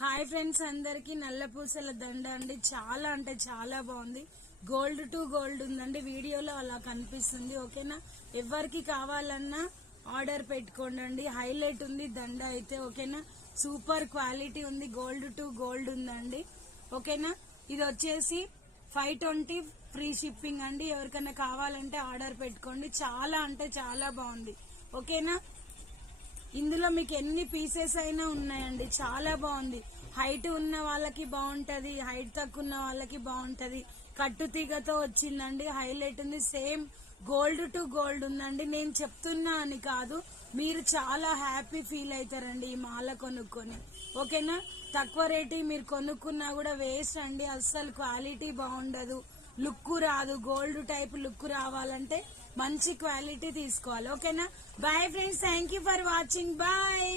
Hi friends, అందరికి నల్ల పూసల దండ అండి. చాలా అంటే చాలా బాగుంది. గోల్డ్ టు గోల్డ్ ఉందండి. వీడియోలో అలా కనిపిస్తుంది. ఓకేనా, ఎవరికి కావాలన్నా ఆర్డర్ పెట్టుకోండి. హైలైట్ ఉంది దండ అయితే. ఓకేనా, సూపర్ క్వాలిటీ ఉంది. గోల్డ్ టు గోల్డ్ ఉందండి. ఓకేనా, ఇది వచ్చేసి 520 ఫ్రీ షిప్పింగ్ అండి. ఎవరికైనా కావాలంటే ఆర్డర్ పెట్టుకోండి. చాలా అంటే చాలా బాగుంది. ఓకేనా, ఇందులో మీకు ఎన్ని పీసెస్ అయినా ఉన్నాయండి. చాలా బాగుంది. హైట్ ఉన్న వాళ్ళకి బాగుంటది, హైట్ తక్కువ ఉన్న వాళ్ళకి బాగుంటది. కట్టు తీగతో వచ్చిందండి. హైలైట్ ఉంది. సేమ్ గోల్డ్ టు గోల్డ్ ఉందండి. నేను చెప్తున్నా అని కాదు, మీరు చాలా హ్యాపీ ఫీల్ అవుతారండి ఈ మాల కొనుక్కొని. ఓకేనా, తక్కువ రేటు మీరు కొనుక్కున్నా కూడా వేస్ట్ అండి. అస్సలు క్వాలిటీ బాగుండదు, లుక్ రాదు. గోల్డ్ టైప్ లుక్ రావాలంటే మంచి క్వాలిటీ తీసుకోవాలి. ఓకేనా, bye friends, thank you for watching. Bye.